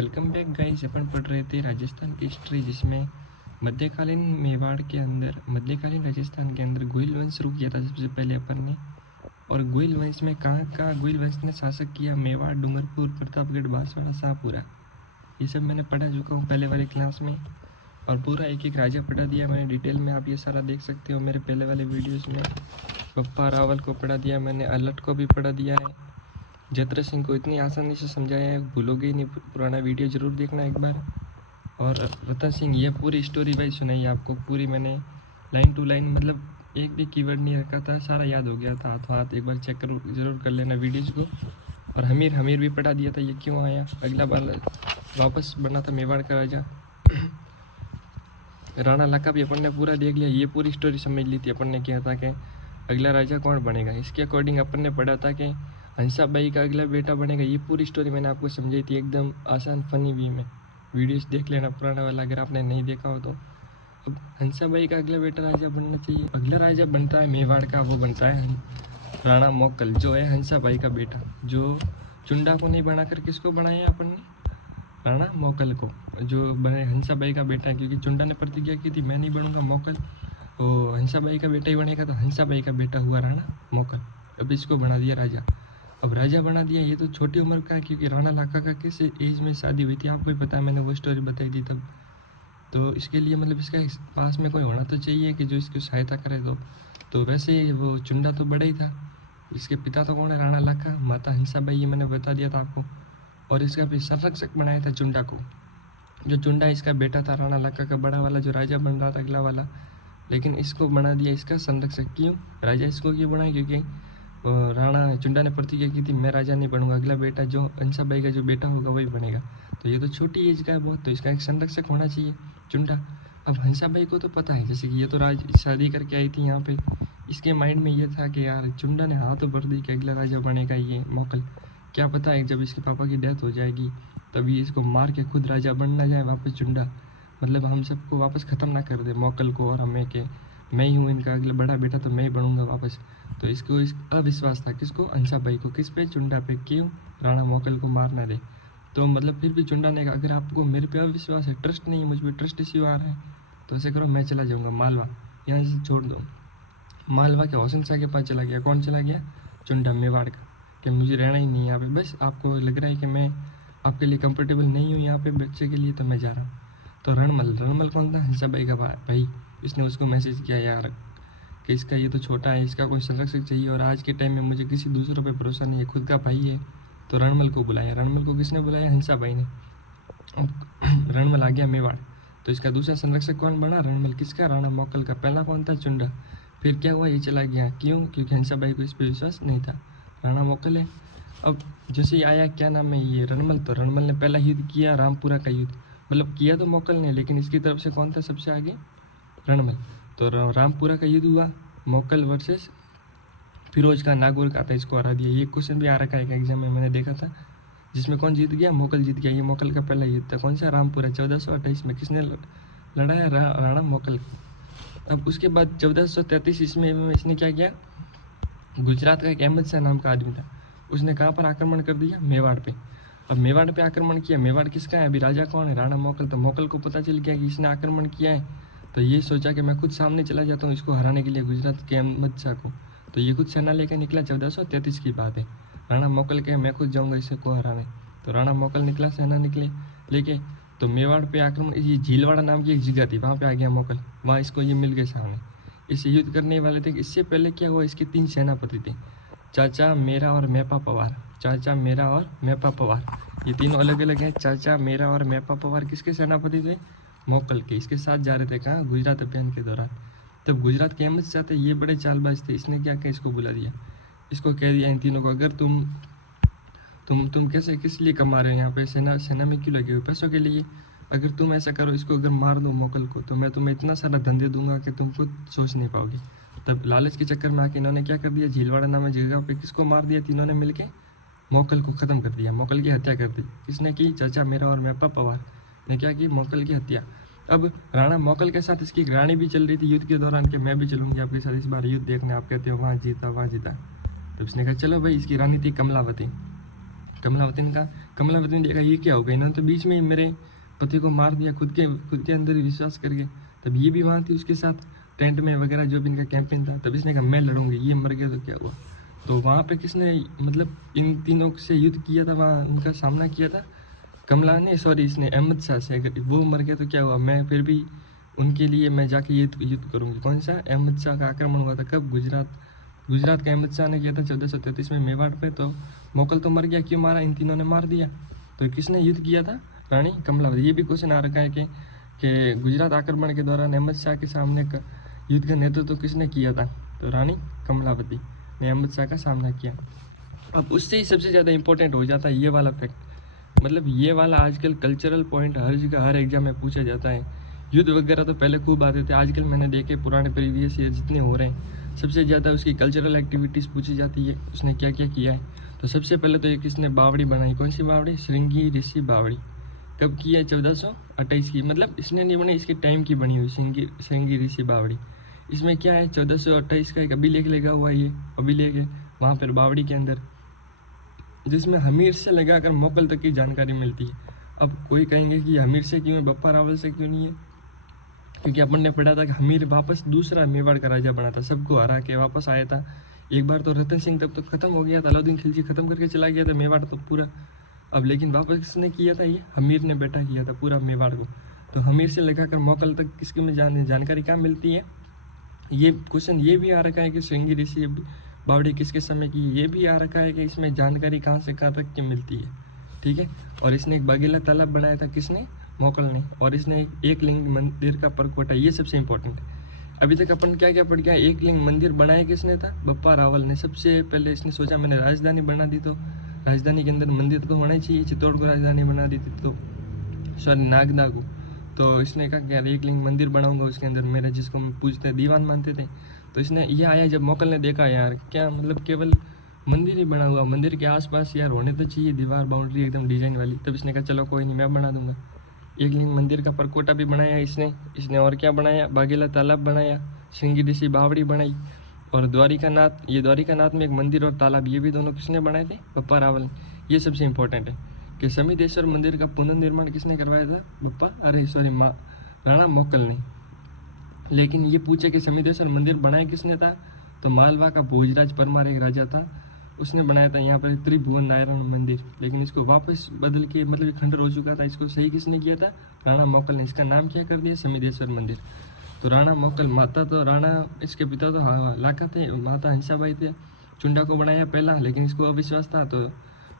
Welcome back guys. अपन पढ़ रहे थे राजस्थान की हिस्ट्री, जिसमें मध्यकालीन मेवाड़ के अंदर मध्यकालीन राजस्थान के अंदर गोइल वंश शुरू किया था सबसे पहले अपन ने। और गोइल वंश में कहाँ गोइल वंश ने शासक किया, मेवाड़, डूंगरपुर, प्रतापगढ़, बांसवाड़ा, शाहपुरा, ये सब मैंने पढ़ा चुका हूँ पहले वाले क्लास में। और पूरा एक एक राजा पढ़ा दिया मैंने डिटेल में, आप ये सारा देख सकते हो मेरे पहले वाले वीडियोज़ में। बप्पा रावल को पढ़ा दिया मैंने, अलट को भी पढ़ा दिया है, जत्र सिंह को इतनी आसानी से समझाया है, भूलोगे ही नहीं। पुराना वीडियो ज़रूर देखना एक बार। और रतन सिंह, ये पूरी स्टोरी भाई सुनाई आपको पूरी मैंने, लाइन टू लाइन, मतलब एक भी कीवर्ड नहीं रखा था, सारा याद हो गया था हाथों हाथ। एक बार चेक करो, ज़रूर कर लेना वीडियोज़ को। और हमीर भी पढ़ा दिया था, ये क्यों आया, अगला बार वापस बना था मेवाड़ का राजा। राणा लखा भी अपन ने पूरा देख लिया, ये पूरी स्टोरी समझ ली थी अपन ने, क्या था कि अगला राजा कौन बनेगा। इसके अकॉर्डिंग अपन ने पढ़ा था कि हंसाबाई का अगला बेटा बनेगा। ये पूरी स्टोरी मैंने आपको समझाई थी एकदम आसान फनी वे में। वीडियोस देख लेना पुराना वाला अगर आपने नहीं देखा हो तो। अब हंसाबाई का अगला बेटा राजा बनना चाहिए, अगला राजा बनता है मेवाड़ का, वो बनता है राणा मोकल, जो है हंसाबाई का बेटा। जो चुंडा को नहीं बनाकर किसको बनाया अपन ने, राणा मोकल को, जो बने हंसाबाई का बेटा है। क्योंकि चुंडा ने प्रतिज्ञा की थी मैं नहीं बनूंगा मोकल, वो हंसाबाई का बेटा ही बनेगा, तो हंसाबाई का बेटा हुआ राणा मोकल। अब इसको बना दिया राजा। अब राजा बना दिया, ये तो छोटी उम्र का है, क्योंकि राणा लाका का किस एज में शादी हुई थी आपको ही पता है, मैंने वो स्टोरी बताई थी तब। तो इसके लिए मतलब इसका पास में कोई होना तो चाहिए कि जो इसकी सहायता करे। तो वैसे वो चुंडा तो बड़ा ही था। इसके पिता तो कौन है, राणा लाका, माता हंसाबाई, ये मैंने बता दिया था आपको। और इसका भी संरक्षक बनाया था चुंडा को। जो चुंडा इसका बेटा था राणा लाका का, बड़ा वाला जो राजा बन रहा था अगला वाला, लेकिन इसको बना दिया इसका संरक्षक। क्यों राजा इसको क्यों बनाया, क्योंकि राणा चुंडा ने प्रतिज्ञा की थी मैं राजा नहीं बनूंगा, अगला बेटा जो हंसाबाई का जो बेटा होगा वही बनेगा। तो ये तो छोटी एज का है बहुत, तो इसका एक संरक्षक होना चाहिए चुंडा। अब हंसाबाई को तो पता है, जैसे कि ये तो शादी करके आई थी यहाँ पे, इसके माइंड में ये था कि यार चुंडा ने हाथ भर दी कि अगला राजा बनेगा ये मोकल। क्या पता है जब इसके पापा की डेथ हो जाएगी तभी इसको मार के खुद राजा बन ना जाए वापस चुंडा, मतलब हम सबको वापस ख़त्म ना कर दे, मोकल को और हमें, के मैं ही हूँ इनका अगला बड़ा बेटा, तो मैं ही बनूंगा वापस। तो इसको इस अविश्वास था किसको, हंसाबाई को, किस पे, चुंडा पे। क्यों, राणा मोकल को मार ना दे। तो मतलब फिर भी चुंडा ने कहा अगर आपको मेरे पे अविश्वास है, ट्रस्ट नहीं है मुझ पर, ट्रस्ट इश्यू आ रहा है, तो ऐसे करो मैं चला जाऊँगा मालवा, यहाँ से छोड़ दो। मालवा के हौसन शाह के पास चला गया। कौन चला गया, चुंडा मेवाड़ का, कि मुझे रहना ही नहीं यहाँ पे, बस आपको लग रहा है कि मैं आपके लिए कंफर्टेबल नहीं हूँ यहाँ पे बच्चे के लिए, तो मैं जा रहा हूँ। तो रणमल कौन था, हंसाबाई का भाई, इसने उसको मैसेज किया यार कि इसका ये तो छोटा है, इसका कोई संरक्षक चाहिए, और आज के टाइम में मुझे किसी दूसरों पे भरोसा नहीं है, खुद का भाई है। तो रणमल को बुलाया। रणमल को किसने बुलाया, हंसाबाई ने। रणमल आ गया मेवाड़। तो इसका दूसरा संरक्षक कौन बना, रणमल किसका, राणा मोकल का। पहला कौन था, चुंडा। फिर क्या हुआ, ये चला गया। क्यों, क्योंकि हंसाबाई को इस पर विश्वास नहीं था, राणा मोकल है। अब जैसे ही आया, क्या नाम है ये, रणमल, तो रणमल ने पहला युद्ध किया, रामपुरा का युद्ध, मतलब किया तो मोकल ने, लेकिन इसकी तरफ से कौन था सबसे आगे, रणमल। तो रामपुरा का युद्ध हुआ, मोकल वर्सेस फिरोज का, नागौर का था, इसको हरा दिया। ये क्वेश्चन भी आ रखा है एग्जाम में, मैंने देखा था, जिसमें कौन जीत गया, मोकल जीत गया। ये मोकल का पहला युद्ध था, कौन सा, रामपुरा, 1428 में। किसने लड़ाया, राणा मोकल। अब उसके बाद 1433 ईस्वी में इसने क्या किया, गुजरात का एक अहमद शाह नाम का आदमी था, उसने कहाँ पर आक्रमण कर दिया, मेवाड़ पे। अब मेवाड़ पे आक्रमण किया, मेवाड़ किसका है, अभी राजा कौन है, राणा मोकल। तो मोकल को पता चल गया कि इसने आक्रमण किया है, तो ये सोचा कि मैं खुद सामने चला जाता हूँ इसको हराने के लिए, गुजरात के अहमद शाह को। तो ये खुद सेना लेकर निकला, 1433 की बात है। राणा मोकल के मैं खुद जाऊँगा इसको हराने। तो राणा मोकल निकला, सेना निकले लेके, तो मेवाड़ पे आक्रमण, ये झीलवाड़ा नाम की एक जगह थी, वहाँ पे आ गया मोकल, वहाँ इसको ये मिल गए सामने, इससे युद्ध करने वाले थे। इससे पहले क्या हुआ, इसके 3 सेनापति थे, चाचा, मेरा और मेपा पवार। चाचा, मेरा और मेपा पवार, ये तीनों अलग अलग हैं। चाचा, मेरा और मेपा पवार किसके सेनापति थे, मोकल के। इसके साथ जा रहे थे कहाँ, गुजरात अभियान के दौरान। तब गुजरात के अहमद शाह थे, ये बड़े चालबाज थे। इसने क्या किया, इसको बुला दिया, इसको कह दिया इन तीनों को, अगर तुम कैसे, किस लिए कमा रहे हो यहाँ पे, सेना में क्यों लगे हो, पैसों के लिए। अगर तुम ऐसा करो, इसको अगर मार दो मोकल को, तो मैं तुम्हें इतना सारा धन दे दूंगा कि तुम खुद सोच नहीं पाओगे। तब लालच के चक्कर में आके इन्होंने क्या कर दिया, झीलवाड़ा नामक जगह पे किसको मार दिया, तीनों ने मिलके मोकल को ख़त्म कर दिया, मोकल की हत्या कर दी। किसने की, चाचा, मेरा और मेपा पवार ने क्या की, मोकल की हत्या। अब राणा मोकल के साथ इसकी रानी भी चल रही थी युद्ध के दौरान, कि मैं भी चलूंगी आपके साथ इस बार युद्ध देखने। आप कहते हो वहाँ जीता वहाँ जीता, तो इसने कहा चलो भाई। इसकी रानी थी कमलावती। कमलावती ने कहा, कमलावती ने देखा ये क्या हो गया, इन्होंने तो बीच में ही मेरे पति को मार दिया खुद के अंदर ही विश्वास करके। तब ये भी वहाँ थी उसके साथ टेंट में वगैरह जो भी इनका कैंपेन था। तब इसने कहा मैं लड़ूंगी, ये मर गया तो क्या हुआ। तो वहाँ पे किसने मतलब इन तीनों से युद्ध किया था, वहाँ उनका सामना किया था कमला ने, सॉरी इसने अहमद शाह से। अगर वो मर गया तो क्या हुआ, मैं फिर भी उनके लिए मैं जाके युद्ध करूँगी। कौन सा, अहमद शाह का आक्रमण हुआ था कब, गुजरात का अहमद शाह ने किया था 1433 में मेवाड़ पे। तो मोकल तो मर गया, क्यों मारा, इन तीनों ने मार दिया। तो किसने युद्ध किया था, रानी कमलावती। ये भी क्वेश्चन आ रखा है कि गुजरात आक्रमण के दौरान अहमद शाह के सामने युद्ध का नेतृत्व किसने किया था, तो रानी कमलावती ने अहमद शाह का सामना किया। अब उससे ही सबसे ज़्यादा इंपॉर्टेंट हो जाता है ये वाला फैक्ट, मतलब ये वाला आजकल कल्चरल पॉइंट हर जगह हर एग्जाम में पूछा जाता है। युद्ध वगैरह तो पहले खूब आते थे, आजकल मैंने देखे पुराने प्रीवियस ईयर जितने हो रहे हैं सबसे ज़्यादा उसकी कल्चरल एक्टिविटीज़ पूछी जाती है, उसने क्या क्या किया है। तो सबसे पहले तो एक इसने बावड़ी बनाई, कौन सी बावड़ी, श्रृंगी ऋषि बावड़ी। कब की है, 1428 की, मतलब इसने नहीं बनाई, इसके टाइम की बनी हुई श्रृंगी ऋषि बावड़ी। इसमें क्या है, 1428 का एक अभिलेख लगा हुआ है, ये अभिलेख है वहाँ पर बावड़ी के अंदर, जिसमें हमीर से लगाकर मोकल तक की जानकारी मिलती है। अब कोई कहेंगे कि हमीर से क्यों है, बप्पा रावल से क्यों नहीं है, क्योंकि अपन ने पढ़ा था कि हमीर वापस दूसरा मेवाड़ का राजा बना था, सबको हरा के वापस आया था। एक बार तो रतन सिंह तब तो खत्म हो गया था, अलाउद्दीन खिलजी खत्म करके चला गया था मेवाड़ तो पूरा। अब लेकिन वापस किसने किया था, ये हमीर ने बेटा किया था पूरा मेवाड़ को। तो हमीर से लगाकर मोकल तक किसकी में जानकारी कहाँ मिलती है। ये क्वेश्चन ये भी आ रखा है कि श्रृंगी ऋषि बावड़ी किसके समय की, ये भी आ रखा है कि इसमें जानकारी कहाँ से कहाँ तक की मिलती है, ठीक है। और इसने एक बागेला तालाब बनाया था, किसने, मोकल ने। और इसने एक लिंग मंदिर का परकोटा, ये सबसे इंपॉर्टेंट है। अभी तक अपन क्या क्या पढ़ गया, एक लिंग मंदिर बनाया किसने था, बप्पा रावल ने। सबसे पहले इसने सोचा मैंने राजधानी बना दी तो राजधानी के अंदर मंदिर तो होना ही चाहिए, चित्तौड़ को राजधानी बना दी थी तो सॉरी नागदा को। तो इसने कहा कि यार एक लिंग मंदिर बनाऊंगा उसके अंदर, मेरा जिसको हम पूजते दीवान मानते थे। तो इसने ये आया जब मोकल ने देखा यार क्या मतलब केवल मंदिर ही बना हुआ, मंदिर के आसपास यार होने तो चाहिए दीवार बाउंड्री एकदम डिजाइन वाली। तब इसने कहा चलो कोई नहीं मैं बना दूंगा। एक लिंग मंदिर का परकोटा भी बनाया इसने और क्या बनाया, बागेला तालाब बनाया, श्रृंगी ऋषि बावड़ी बनाई, और द्वारिकानाथ, ये द्वारिकानाथ में एक मंदिर और तालाब, ये भी दोनों किसने बनाए थे, बप्पा रावल। ये सबसे इंपॉर्टेंट है कि समितेश्वर मंदिर का पुनर्निर्माण किसने करवाया था, बप्पा अरे सॉरी राणा मोकल ने। लेकिन ये पूछे कि समितेश्वर मंदिर बनाया किसने था, तो मालवा का भोजराज परमार एक राजा था, उसने बनाया था यहाँ पर त्रिभुवन नारायण मंदिर। लेकिन इसको वापस बदल के मतलब ये खंडर हो चुका था, इसको सही किसने किया था, राणा मोकल ने। इसका नाम क्या कर दिया, समितेश्वर मंदिर। तो राणा मोकल, माता तो राणा, इसके पिता तो लाखा थे, माता हंसाबाई थे। चुंडा को बनाया पहला, लेकिन इसको अविश्वास था तो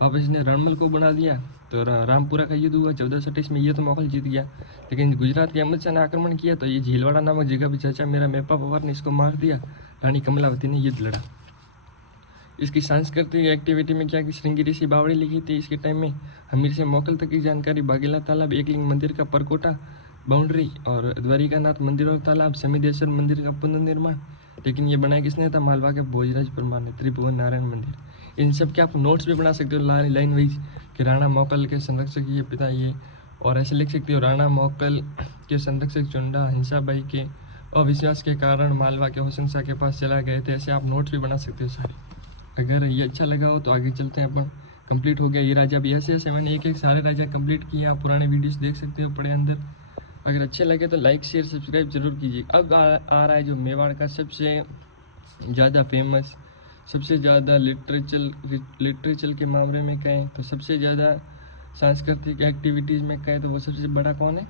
वापस इसने रणमल को बना दिया। तो रामपुरा का युद्ध हुआ 1428 में, ये तो मोगल जीत गया। लेकिन गुजरात के अहमद शाह ने आक्रमण किया तो ये झीलवाड़ा नामक जगह भी चाचा मेरा मेपा पवार ने इसको मार दिया। रानी कमलावती ने युद्ध लड़ा। इसकी सांस्कृतिक एक्टिविटी में क्या कि श्रृंगी ऋषि बावड़ी लिखी थी इसके टाइम में, हमीर से मोकल तक की जानकारी, बागेला तालाब, एक लिंग मंदिर का परकोटा बाउंड्री, और द्वारिकानाथ मंदिर और तालाब, समितेश्वर मंदिर का पुनर्निर्माण। लेकिन ये बनाया किसने था, मालवा के भोजराज परमार ने, त्रिभुवन नारायण मंदिर। इन सब के आप नोट्स भी बना सकते हो लाइन वाइज कि राणा मोकल के संरक्षक ये पिता ये, और ऐसे लिख सकते हो राणा मोकल के संरक्षक चुंडा हंसाबाई के अविश्वास के कारण मालवा के हुसैन शाह के पास चला गए थे। ऐसे आप नोट्स भी बना सकते हो सारे। अगर ये अच्छा लगा हो तो आगे चलते हैं अपन। कंप्लीट हो गया ये राजा भी, ऐसे मैंने एक सारे राजा कंप्लीट किए, आप पुराने वीडियोस देख सकते हो पड़े अंदर। अगर अच्छे लगे तो लाइक शेयर सब्सक्राइब जरूर कीजिए। अब आ रहा है जो मेवाड़ का सबसे ज़्यादा फेमस, सबसे ज़्यादा लिटरेचर के मामले में कहें तो सबसे ज़्यादा सांस्कृतिक एक्टिविटीज़ में कहें तो वो सबसे बड़ा कौन है,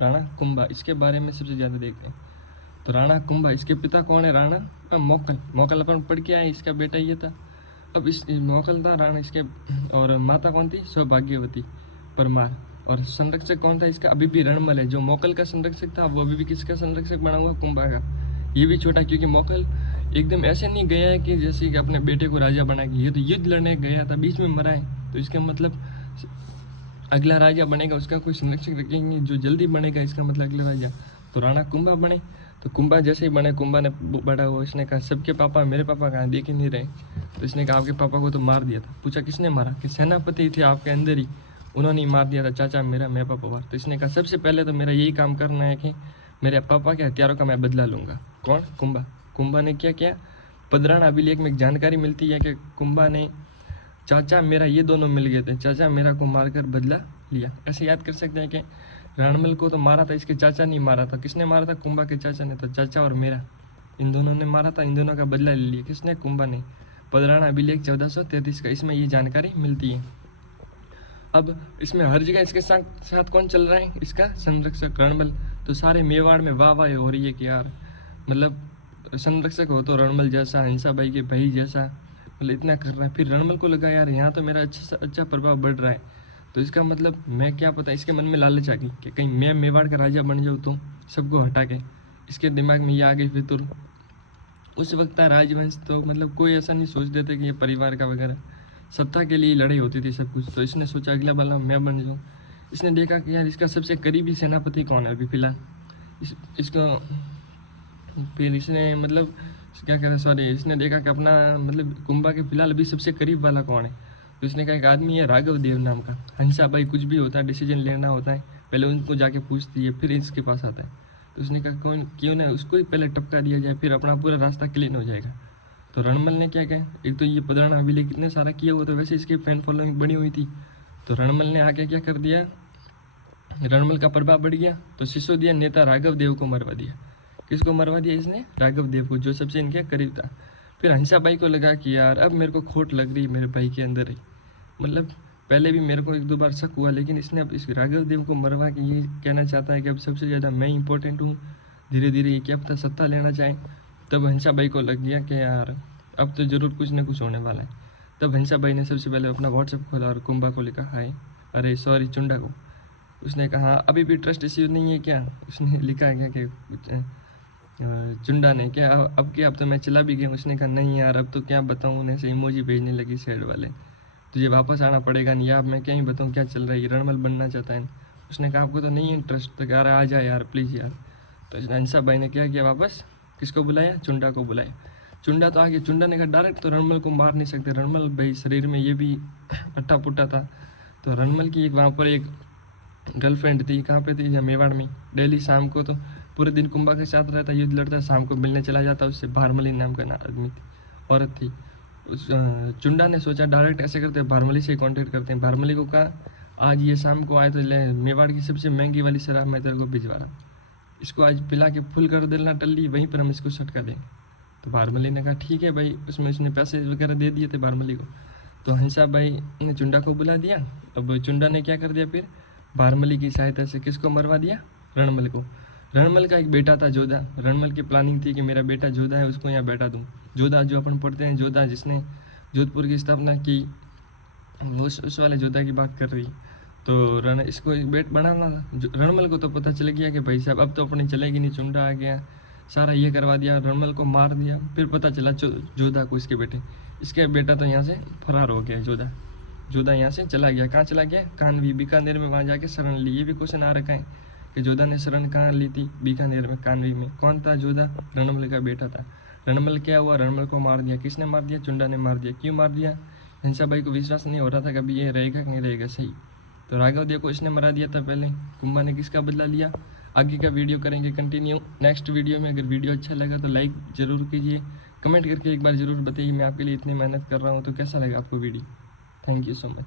राणा कुंभा। इसके बारे में सबसे ज़्यादा देखते हैं। तो राणा कुंभा, इसके पिता कौन है, राणा मोकल अपन पढ़ के आए, इसका बेटा ये था। अब इस मोकल था राणा इसके, और माता कौन थी, सौभाग्यवती परमार। और संरक्षक कौन था इसका, अभी भी रणमल है। जो मोकल का संरक्षक था वो अभी भी किसका संरक्षक बना हुआ, कुंभा का। ये भी छोटा, क्योंकि मोकल एकदम ऐसे नहीं गया है कि जैसे कि अपने बेटे को राजा बना के, ये तो युद्ध लड़ने गया था, बीच में मरा है। तो इसका मतलब अगला राजा बनेगा उसका कोई संरक्षक रखेंगे, जो जल्दी बनेगा इसका मतलब अगला राजा। तो राणा कुंभा बने। तो कुंभा जैसे ही बने, कुंभा ने बड़ा हुआ, इसने कहा सबके पापा, मेरे पापा कहाँ, देख ही नहीं रहे। तो इसने कहा आपके पापा को तो मार दिया था। पूछा किसने मारा, कि सेनापति थे आपके अंदर ही, उन्होंने ही मार दिया था चाचा मेरा मेपा पवार। तो इसने कहा सबसे पहले तो मेरा यही काम करना है कि मेरे पापा के हथियारों का मैं बदला लूँगा। कौन, कुंभा। कुंभा ने क्या किया, पदराना अभिलेख में एक जानकारी मिलती है कि कुंभा ने चाचा मेरा, ये दोनों मिल गए थे, चाचा मेरा को मारकर बदला लिया। ऐसे याद कर सकते हैं कि रणमल को तो मारा था इसके चाचा नहीं मारा था, किसने मारा था? कुंभा के चाचा ने। तो चाचा और मेरा, इन दोनों ने मारा था, इन दोनों का बदला ले लिया। किसने? कुंभा ने। पदराना अभिलेख 1433 का, इसमें ये जानकारी मिलती है। अब इसमें हर जगह इसके साथ साथ कौन चल रहा है? इसका संरक्षक रणमल। तो सारे मेवाड़ में वाह वाह हो रही है कि यार मतलब संरक्षक हो तो रणमल जैसा, हंसाबाई के भाई जैसा, मतलब इतना कर रहा है। फिर रणमल को लगा यार यहाँ तो मेरा अच्छा प्रभाव बढ़ रहा है, तो इसका मतलब मैं क्या पता, इसके मन में लालच आ गई कि कहीं मैं मेवाड़ का राजा बन जाऊँ तो सबको हटा के। इसके दिमाग में ये आ गई फितूर। उस वक्त था राजवंश, तो मतलब कोई ऐसा नहीं सोचते थे कि ये परिवार का वगैरह, सत्ता के लिए लड़ाई होती थी सब कुछ। तो इसने सोचा अगला वाला मैं बन जाऊँ। इसने देखा कि यार इसका सबसे करीबी सेनापति कौन है अभी फिलहाल, इसका। फिर इसने मतलब क्या कहते हैं, सॉरी, इसने देखा कि अपना मतलब कुंभा के फिलहाल अभी सबसे करीब वाला कौन है। तो इसने कहा एक आदमी है राघव देव नाम का। हंसाबाई कुछ भी होता है, डिसीजन लेना होता है, पहले उनको जाके पूछती है, फिर इसके पास आता है। तो उसने कहा कौन, क्यों ना उसको ही पहले टपका दिया जाए, फिर अपना पूरा रास्ता क्लीन हो जाएगा। तो रणमल ने क्या कहा, एक तो ये पदराना हवेली कितने सारा किया हुआ, तो वैसे इसकी फैन फॉलोइंग बनी हुई थी। तो रणमल ने आके क्या कर दिया, रणमल का प्रभाव बढ़ गया, तो सिसोदिया नेता राघव देव को मरवा दिया। किसको मरवा दिया इसने? राघव देव को, जो सबसे इनके करीब था। फिर हंसाबाई को लगा कि यार अब मेरे को खोट लग रही है मेरे भाई के अंदर ही, मतलब पहले भी मेरे को एक दो बार शक हुआ, लेकिन इसने अब इस राघव देव को मरवा के ये कहना चाहता है कि अब सबसे ज़्यादा मैं इंपॉर्टेंट हूँ। धीरे धीरे ये क्या पता सत्ता लेना चाहे। तब हंसाबाई को लग गया कि यार अब तो ज़रूर कुछ ना कुछ होने वाला है। तब हंसाबाई ने सबसे पहले अपना व्हाट्सएप खोला और कुंभा को लिखा हाय, अरे सॉरी चुंडा को। उसने कहा अभी भी ट्रस्ट इश्यू नहीं है क्या? उसने लिखा क्या कि चुंडा ने क्या अब क्या, अब तो मैं चला भी गया। उसने कहा नहीं यार अब तो क्या बताऊँ उन्हें, से इमोजी भेजने लगी सैड वाले, तुझे वापस आना पड़ेगा नहीं, यार मैं क्या ही बताऊँ क्या चल रहा है, ये रणमल बनना चाहता है। उसने कहा आपको तो नहीं इंटरेस्ट, तो कह रहा आ जाए यार प्लीज़ यार। तो हंसा भाई ने क्या किया, वापस किसको बुलाया? चुंडा को बुलाया। चुंडा तो आ गया। चुंडा ने कहा डायरेक्ट तो रणमल को मार नहीं सकते, रणमल भाई शरीर में ये भी पट्टा पुट्टा था। तो रणमल की एक वहाँ पर एक गर्लफ्रेंड थी, कहाँ पे थी? या मेवाड़ में। डेली शाम को तो पूरे दिन कुंभा के साथ रहता, युद्ध लड़ता, शाम को मिलने चला जाता उससे। भारमली नाम का आदमी थी, औरत थी। उस चुंडा ने सोचा डायरेक्ट ऐसे करते हैं, भारमली से कांटेक्ट करते हैं। भारमली को कहा आज ये शाम को आए तो ले, मेवाड़ की सबसे महंगी वाली शराब मैं तेरे को भिजवा रहा, इसको आज पिला के फुल कर देना टल्ली, वहीं पर हम इसको सटका देंगे। तो भारमली ने कहा ठीक है भाई। उसमें उसने पैसे वगैरह दे दिए थे भारमली को। तो हंसा भाई ने चुंडा को बुला दिया। अब चुंडा ने क्या कर दिया फिर, भारमली की सहायता से किसको मरवा दिया? रणमल को। रणमल का एक बेटा था जोधा। रणमल की प्लानिंग थी कि मेरा बेटा जोधा है उसको यहाँ बैठा दूँ। जोधा जो अपन पढ़ते हैं, जोधा जिसने जोधपुर की स्थापना की, वो उस वाले जोधा की बात कर रही। तो इसको एक बेट बनाना था। रणमल को तो पता चल गया कि भाई साहब अब तो अपनी चलेगी नहीं, चुंडा आ गया, सारा ये करवा दिया, रणमल को मार दिया। फिर पता चला जोधा को इसके बेटे, इसके बेटा तो यहाँ से फरार हो गया जोधा। जोधा यहाँ से चला गया, कहाँ चला गया? कानवी, बीकानेर में वहाँ जाके शरण ली। ये भी क्वेश्चन आ रखा है कि जोधा ने शरण कहाँ ली थी? बीकानेर में, कानवी में। कौन था जोधा? रणमल का बेटा था। रणमल क्या हुआ, रणमल को मार दिया। किसने मार दिया? चुंडा ने मार दिया। क्यों मार दिया? हंसाबाई को विश्वास नहीं हो रहा था कभी ये रहेगा कि नहीं रहेगा सही। तो राघव देव को इसने मरा दिया था पहले। कुंभा ने किसका बदला लिया? आगे का वीडियो करेंगे कंटिन्यू नेक्स्ट वीडियो में। अगर वीडियो अच्छा लगा तो लाइक ज़रूर कीजिए, कमेंट करके एक बार ज़रूर बताइए मैं आपके लिए इतनी मेहनत कर रहा हूँ तो कैसा लगा आपको video. Thank you so much.